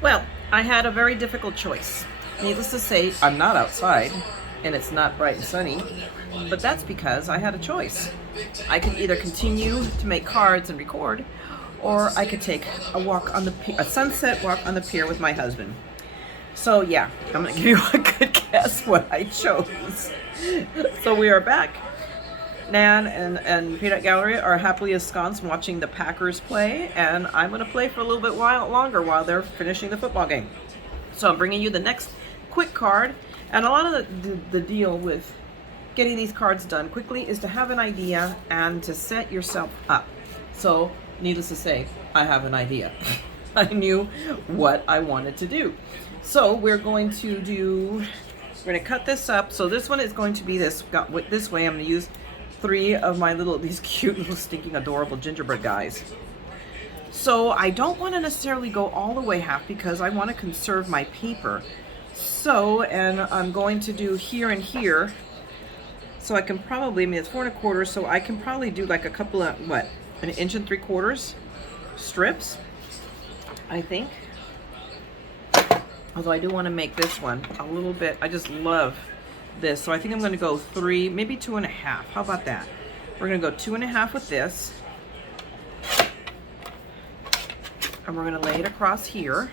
Well, I had a very difficult choice. Needless to say, I'm not outside and it's not bright and sunny, but that's because I had a choice. I could either continue to make cards and record, or I could take a walk on a sunset walk on the pier with my husband. So yeah, I'm gonna give you a good guess what I chose. So we are back. Nan and Peanut Gallery are happily ensconced watching the Packers play, and I'm going to play for a little bit longer while they're finishing the football game. So I'm bringing you the next quick card, and a lot of the deal with getting these cards done quickly is to have an idea and to set yourself up. So, needless to say, I have an idea. I knew what I wanted to do. So we're going to cut this up. So this one is going to be this way. I'm going to use 3 of my these cute little stinking adorable gingerbread guys. So I don't want to necessarily go all the way half because I want to conserve my paper. So, and I'm going to do here and here. So I can probably, it's 4 1/4, so I can probably do like a couple of, 1 inch and 3/4 strips, I think. Although I do want to make this one a little bit, I just love this. So I think I'm going to go 3, maybe 2 1/2. How about that? We're going to go 2 1/2 with this. And we're going to lay it across here.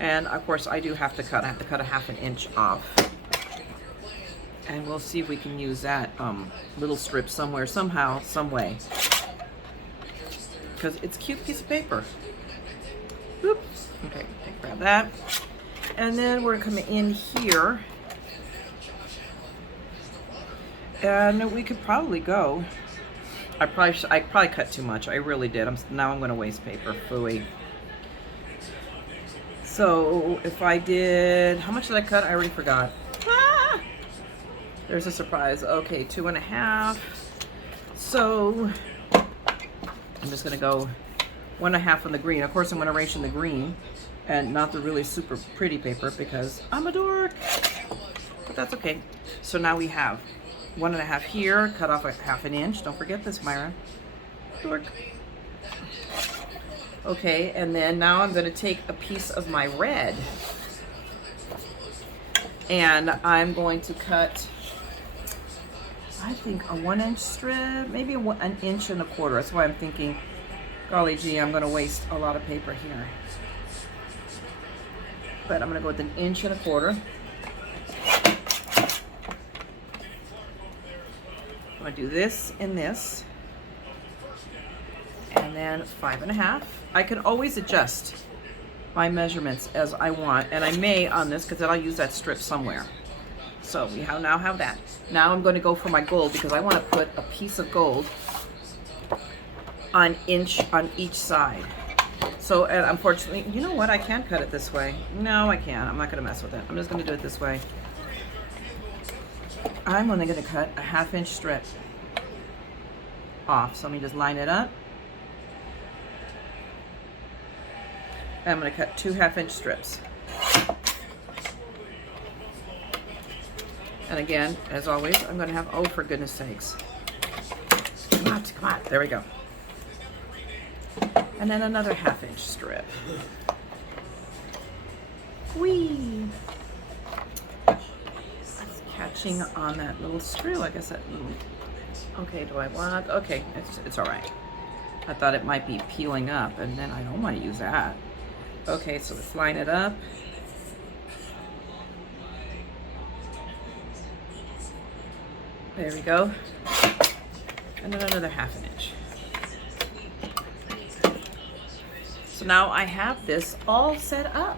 And of course I do have to cut. I have to cut a 1/2 inch off. And we'll see if we can use that little strip somewhere, somehow, some way. Because it's a cute piece of paper. Oops. Okay, grab that. And then we're going to come in here. And we could probably go. I probably cut too much. I really did. Now I'm going to waste paper. Phooey. So if I did, how much did I cut? I already forgot. Ah! There's a surprise. Okay, 2 1/2. So I'm just going to go 1 1/2 on the green. Of course, I'm going to arrange in the green and not the really super pretty paper because I'm a dork. But that's okay. So now we have 1 1/2 here, cut off a 1/2 inch. Don't forget this, Myra. Dork. Okay, and then now I'm going to take a piece of my red and I'm going to cut, I think, a 1 inch strip, maybe 1 inch and 1/4. That's why I'm thinking, golly gee, I'm going to waste a lot of paper here. But I'm going to go with 1 inch and 1/4. I'm going to do this and this. And then 5 1/2. I can always adjust my measurements as I want, and I may on this because then I'll use that strip somewhere. So we now have that. Now I'm going to go for my gold because I want to put a piece of gold on inch on each side. So unfortunately, you know what? I can cut it this way. No, I can't. I'm not going to mess with it. I'm just going to do it this way. I'm only going to cut a 1/2 inch strip off. So let me just line it up. I'm going to cut 2 1/2 inch strips. And again, as always, I'm going to have, oh, for goodness sakes. Come on, there we go. And then another 1/2 inch strip. Whee! It's catching on that little screw, I guess that little, okay, do I want, okay, it's all right. I thought it might be peeling up, and then I don't want to use that. Okay, so let's line it up. There we go. And then another 1/2 inch. So now I have this all set up.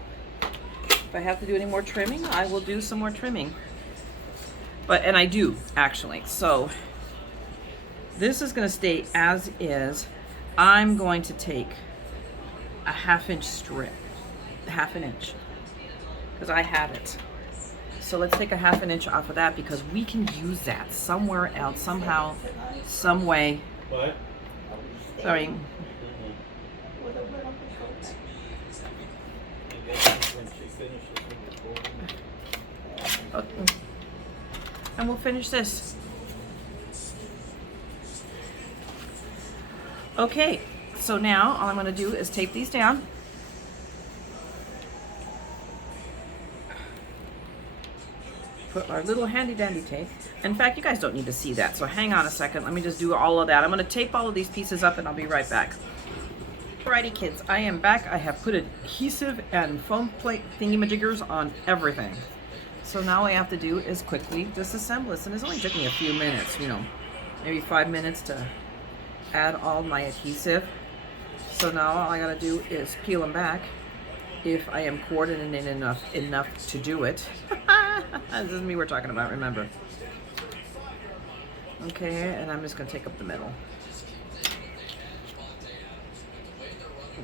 If I have to do any more trimming, I will do some more trimming. And I do, actually. So this is going to stay as is. I'm going to take a 1/2 inch strip, 1/2 inch, because I have it. So let's take a 1/2 inch off of that because we can use that somewhere else, somehow, some way. What? Sorry. Okay. And we'll finish this. Okay, so now all I'm going to do is tape these down. put our little handy dandy tape. In fact, you guys don't need to see that, so hang on a second. Let me just do all of that. I'm going to tape all of these pieces up and I'll be right back. Alrighty kids, I am back. I have put adhesive and foam plate thingy-majiggers on everything. So now all I have to do is quickly disassemble this, and it's only took me a few minutes, you know, maybe 5 minutes to add all my adhesive. So now all I gotta do is peel them back if I am coordinated enough to do it. This is me we're talking about, remember. Okay, and I'm just gonna take up the middle.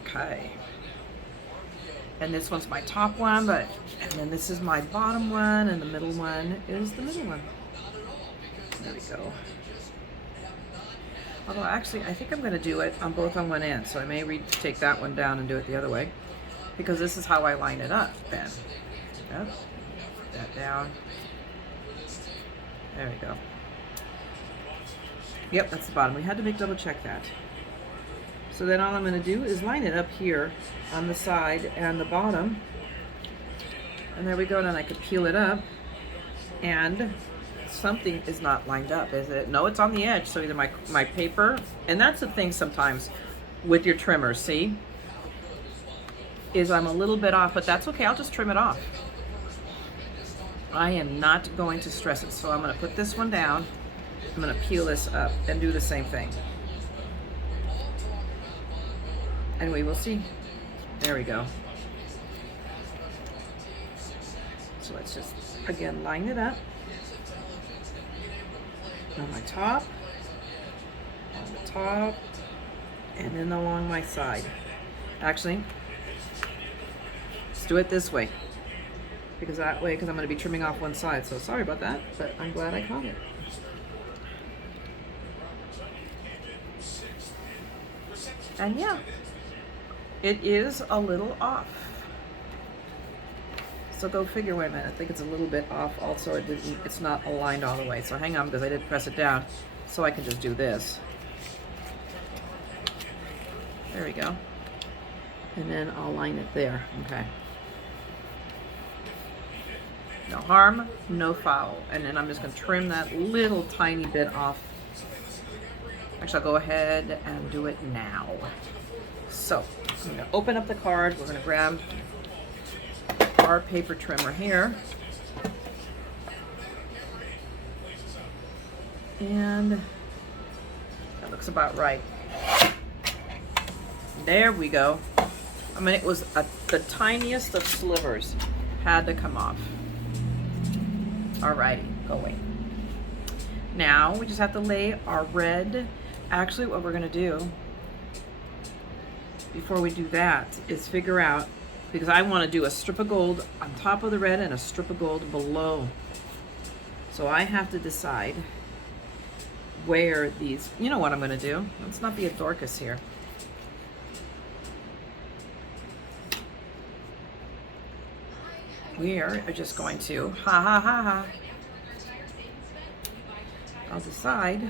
Okay. And this one's my top one, and then this is my bottom one, and the middle one is the middle one. There we go. Although actually, I think I'm going to do it on both on one end, so I may take that one down and do it the other way, because this is how I line it up then. Yep. That down. There we go. Yep, that's the bottom. We had to double check that. So then all I'm going to do is line it up here on the side and the bottom. And there we go. And then I could peel it up. And something is not lined up, is it? No, it's on the edge. So either my paper, and that's the thing sometimes with your trimmers, see? Is I'm a little bit off, but that's okay. I'll just trim it off. I am not going to stress it. So I'm going to put this one down. I'm going to peel this up and do the same thing. And we will see. There we go. So let's just, again, line it up. On my top, on the top, and then along my side. Actually, let's do it this way. Because that way, because I'm going to be trimming off one side. So sorry about that, but I'm glad I caught it. And yeah. It is a little off. So go figure, wait a minute, I think it's a little bit off also. It's not aligned all the way. So hang on, because I did press it down, so I can just do this. There we go. And then I'll line it there, okay. No harm, no foul. And then I'm just gonna trim that little tiny bit off. Actually, I'll go ahead and do it now. So, I'm going to open up the card. We're going to grab our paper trimmer here. And that looks about right. There we go. I mean, it was the tiniest of slivers had to come off. Alrighty, go away. Now, we just have to lay our red. Actually, what we're going to do before we do that is figure out, because I want to do a strip of gold on top of the red and a strip of gold below. So I have to decide where these, you know what I'm going to do. Let's not be a Dorcas here. We are just going to, I'll decide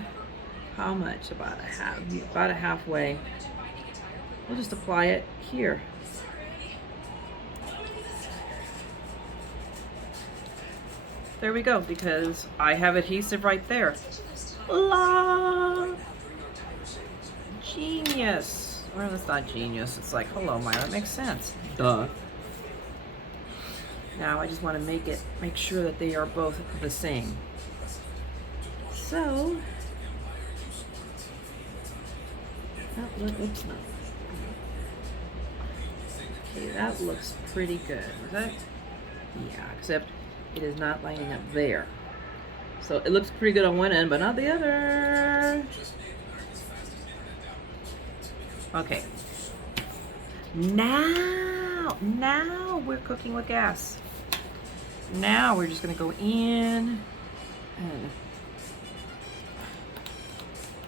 how much, about a halfway. We'll just apply it here. There we go, because I have adhesive right there. La! Genius. Well, that's not genius. It's like, hello, Myra. That makes sense. Duh. Now I just want to make sure that they are both the same. So, oops, no. Okay, that looks pretty good. Is that? Yeah, except it is not lining up there. So it looks pretty good on one end, but not the other. Okay. Now we're cooking with gas. Now we're just gonna go in and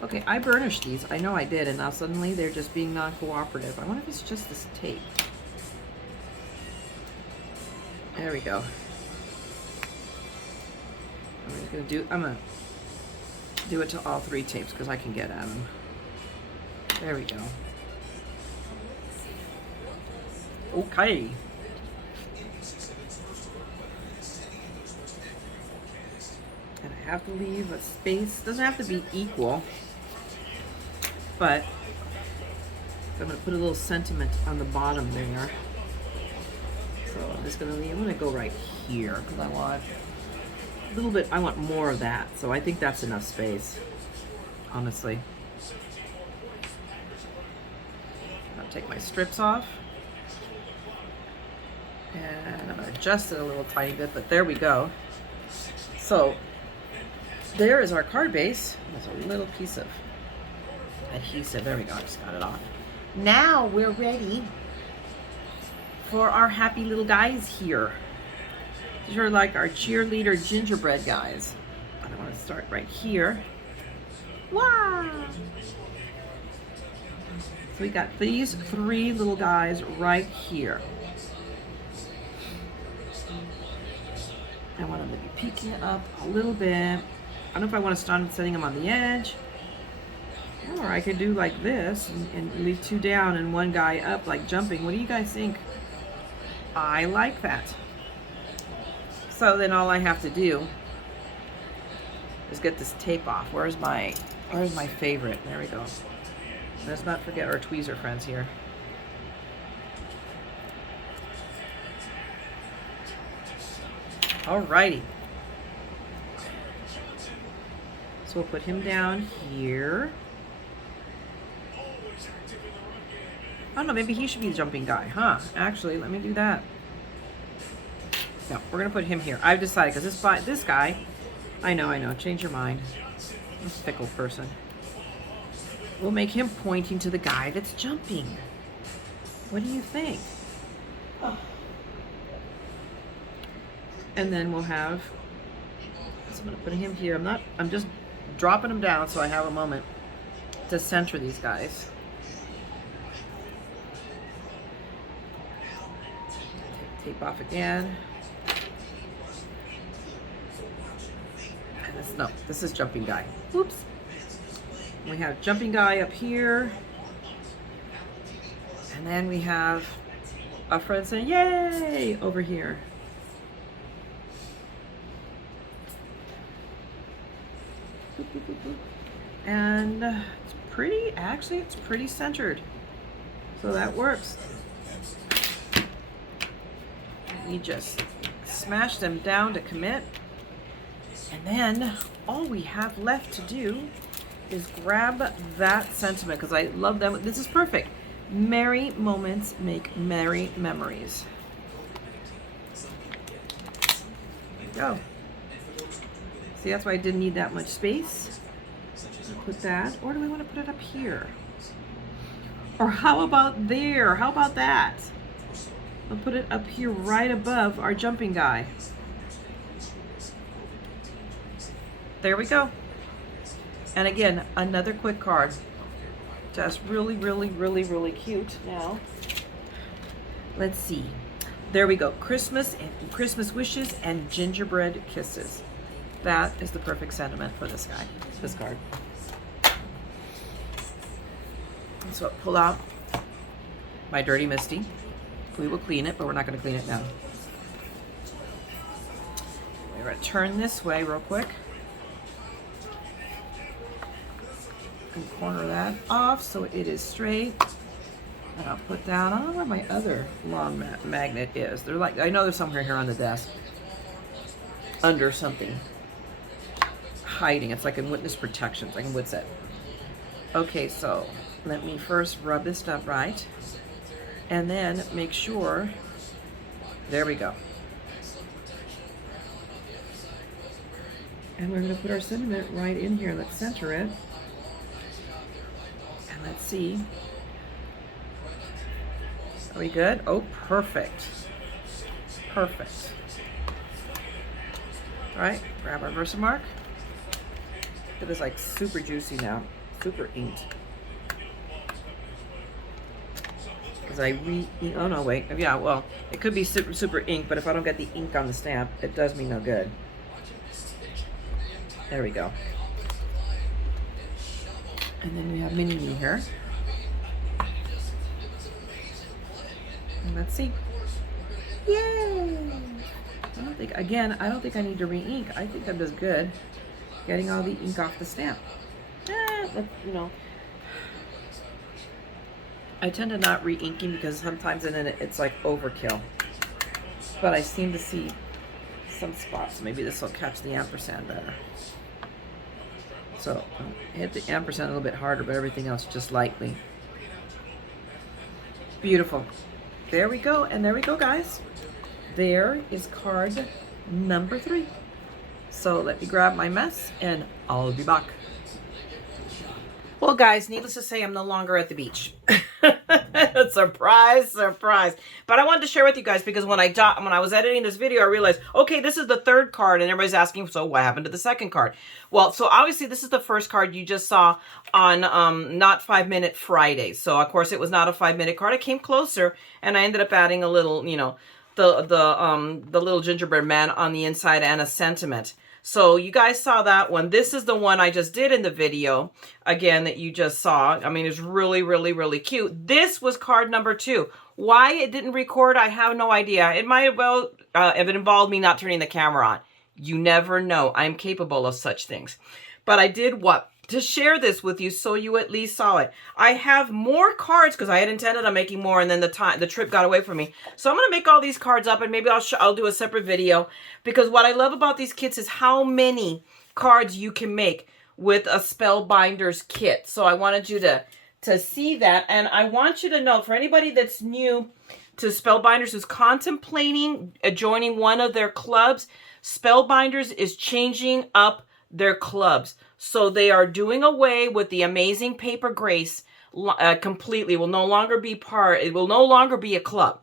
okay, I burnished these. I know I did, and now suddenly they're just being non-cooperative. I wonder if it's just this tape. There we go. I'm gonna do it to all three tapes because I can get at them. There we go. Okay. have to leave a space. Doesn't have to be equal, but I'm going to put a little sentiment on the bottom there. So I'm just going to leave. I'm going to go right here because I want a little bit. I want more of that. So I think that's enough space, honestly. I'll take my strips off. And I'm going to adjust it a little tiny bit, but there we go. So there is our card base. There's a little piece of adhesive. There we go. I just got it off. Now we're ready for our happy little guys here. These are like our cheerleader gingerbread guys. And I want to start right here. Wow! So we got these 3 little guys right here. I want them to be peeking up a little bit. I don't know if I want to start setting them on the edge. Or I could do like this and leave 2 down and 1 guy up, like jumping. What do you guys think? I like that. So then all I have to do is get this tape off. Where's my favorite? There we go. Let's not forget our tweezer friends here. Alrighty. So we'll put him down here. I don't know, maybe he should be the jumping guy, huh? Actually, let me do that. No, we're gonna put him here. I've decided, because this guy, I know, change your mind. This fickle person. We'll make him pointing to the guy that's jumping. What do you think? Oh. And then we'll have, so I'm gonna put him here. I'm just dropping him down so I have a moment to center these guys. Tape off again. And this is jumping guy. Oops. We have jumping guy up here. And then we have a friend saying, yay, over here. And it's pretty centered. So that works. We just smash them down to commit. And then all we have left to do is grab that sentiment, because I love them. This is perfect. Merry moments make merry memories. There you go. See, that's why I didn't need that much space. Put that, or do we want to put it up here? Or how about there? How about that? I'll put it up here right above our jumping guy. There we go. And again, another quick card. Just really, really, really, really cute. Now, let's see. There we go. Christmas and Christmas wishes and gingerbread kisses. That is the perfect sentiment for this guy, this card. So pull out my Dirty Misty. We will clean it, but we're not going to clean it now. We're going to turn this way real quick. And corner that off so it is straight. And I'll put down, I don't know where my other long magnet is. They're like, I know there's somewhere here on the desk. Under something. Hiding. It's like in witness protection. It's like in WITSET. Okay, so let me first rub this stuff right. And then make sure, there we go. And we're going to put our sentiment right in here. Let's center it. And let's see. Are we good? Oh, perfect. Perfect. All right, grab our Versamark. It is like super juicy now, super inked. Because oh no, wait, yeah, well, it could be super, super ink, but if I don't get the ink on the stamp, it does me no good. There we go. And then we have Mini Me here. And let's see. Yay! I don't think I need to re-ink. I think I'm just good. getting all the ink off the stamp. You know, I tend to not re-inking because sometimes it's like overkill. But I seem to see some spots. Maybe this will catch the ampersand better. So hit the ampersand a little bit harder, but everything else just lightly. Beautiful. There we go, and there we go, guys. There is card number 3. So let me grab my mess, and I'll be back. Well, guys, needless to say, I'm no longer at the beach. Surprise, surprise. But I wanted to share with you guys because when I was editing this video, I realized, okay, this is the 3rd card, and everybody's asking, so what happened to the 2nd card? Well, so obviously this is the first card you just saw on Not 5 Minute Friday. So of course it was not a 5-minute card. It came closer, and I ended up adding a little, you know, the little gingerbread man on the inside and a sentiment. So you guys saw that one. This is the one I just did in the video, again, that you just saw. I mean, it's really, really, really cute. This was card number 2. Why it didn't record, I have no idea. It might have, well, if it involved me not turning the camera on. You never know. I'm capable of such things. But I did what? To share this with you so you at least saw it. I have more cards because I had intended on making more, and then the trip got away from me. So I'm going to make all these cards up, and maybe I'll do a separate video, because what I love about these kits is how many cards you can make with a Spellbinders kit. So I wanted you to see that, and I want you to know, for anybody that's new to Spellbinders, who's contemplating joining one of their clubs, Spellbinders is changing up their clubs. So they are doing away with the amazing paper grace completely. It will no longer be a club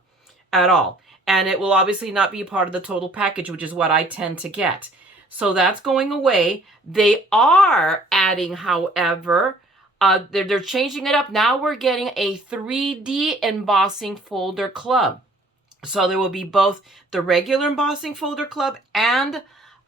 at all. And it will obviously not be a part of the total package, which is what I tend to get. So that's going away. They are adding, however, they're changing it up. Now we're getting a 3D embossing folder club. So there will be both the regular embossing folder club and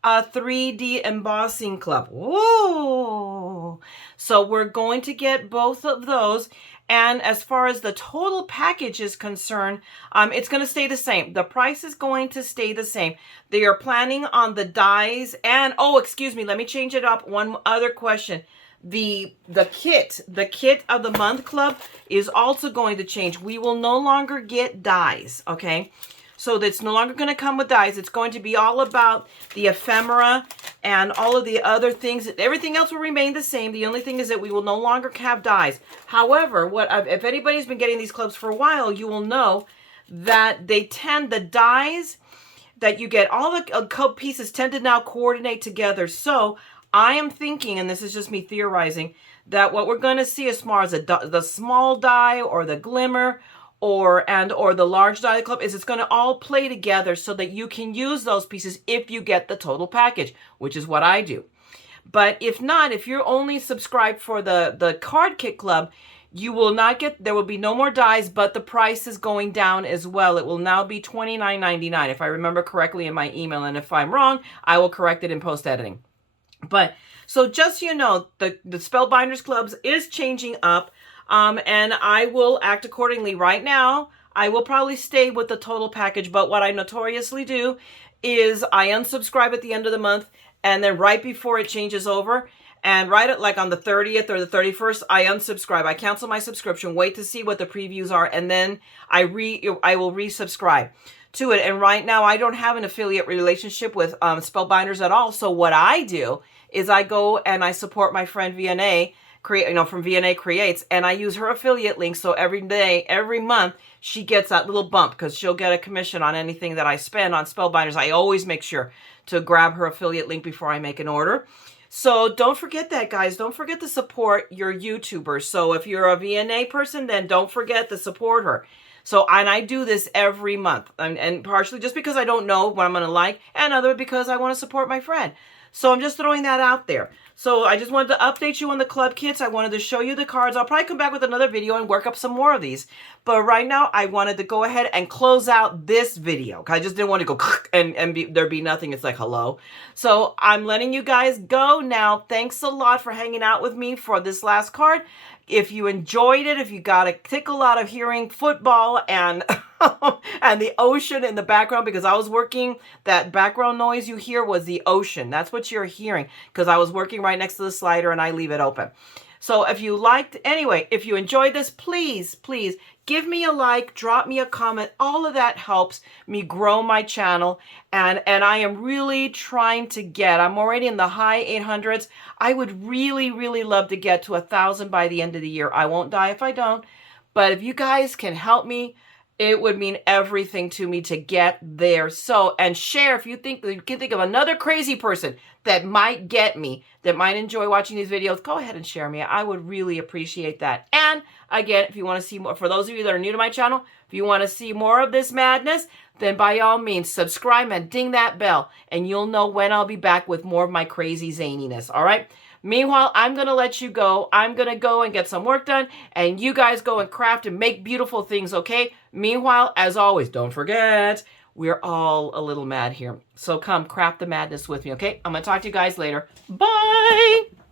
a 3D embossing club. Whoa! So we're going to get both of those. And as far as the total package is concerned, it's going to stay the same. The price is going to stay the same. They are planning on the dies and, oh, excuse me, let me change it up. One other question. The kit of the month club is also going to change. We will no longer get dies, okay? So that's no longer going to come with dies. It's going to be all about the ephemera and all of the other things. Everything else will remain the same. The only thing is that we will no longer have dies. However, if anybody's been getting these clubs for a while, you will know that the dies that you get, all the club pieces tend to now coordinate together. So I am thinking, and this is just me theorizing, that what we're going to see as far as the small die or the glimmer or the large die of the club is it's going to all play together so that you can use those pieces if you get the total package, which is what I do. But if not, if you're only subscribed for the card kit club, you will not get, there will be no more dies, but the price is going down as well. It will now be $29.99 if I remember correctly in my email, and if I'm wrong, I will correct it in post-editing. But so just so you know, the Spellbinders clubs is changing up. And I will act accordingly. Right now, I will probably stay with the total package, but what I notoriously do is I unsubscribe at the end of the month, and then right before it changes over, and right at like on the 30th or the 31st, I unsubscribe. I cancel my subscription, wait to see what the previews are, and then I will resubscribe to it. And right now, I don't have an affiliate relationship with Spellbinders at all, so what I do is I go and I support my friend VNA, from VNA Creates, and I use her affiliate link, so every month, she gets that little bump because she'll get a commission on anything that I spend on Spellbinders. I always make sure to grab her affiliate link before I make an order. So don't forget that, guys. Don't forget to support your YouTubers. So if you're a VNA person, then don't forget to support her. So, and I do this every month, and partially just because I don't know what I'm going to like, and other because I want to support my friend. So I'm just throwing that out there. So I just wanted to update you on the club kits. I wanted to show you the cards. I'll probably come back with another video and work up some more of these. But right now, I wanted to go ahead and close out this video. I just didn't want to go and there be nothing. It's like, hello. So I'm letting you guys go now. Thanks a lot for hanging out with me for this last card. If you enjoyed it, if you got a tickle out of hearing football and and the ocean in the background, because I was working, that background noise you hear was the ocean. That's what you're hearing, because I was working right next to the slider and I leave it open. So if you liked, anyway, if you enjoyed this, please, please give me a like, drop me a comment. All of that helps me grow my channel. And I am really trying to get, I'm already in the high 800s. I would really, really love to get to 1,000 by the end of the year. I won't die if I don't. But if you guys can help me, it would mean everything to me to get there. So, and share if you can think of another crazy person that might get me, that might enjoy watching these videos, go ahead and share me. I would really appreciate that. And again, if you want to see more, for those of you that are new to my channel, if you want to see more of this madness, then by all means, subscribe and ding that bell, and you'll know when I'll be back with more of my crazy zaniness, all right? Meanwhile, I'm going to let you go. I'm going to go and get some work done, and you guys go and craft and make beautiful things, okay? Meanwhile, as always, don't forget, we're all a little mad here. So come craft the madness with me, okay? I'm going to talk to you guys later. Bye!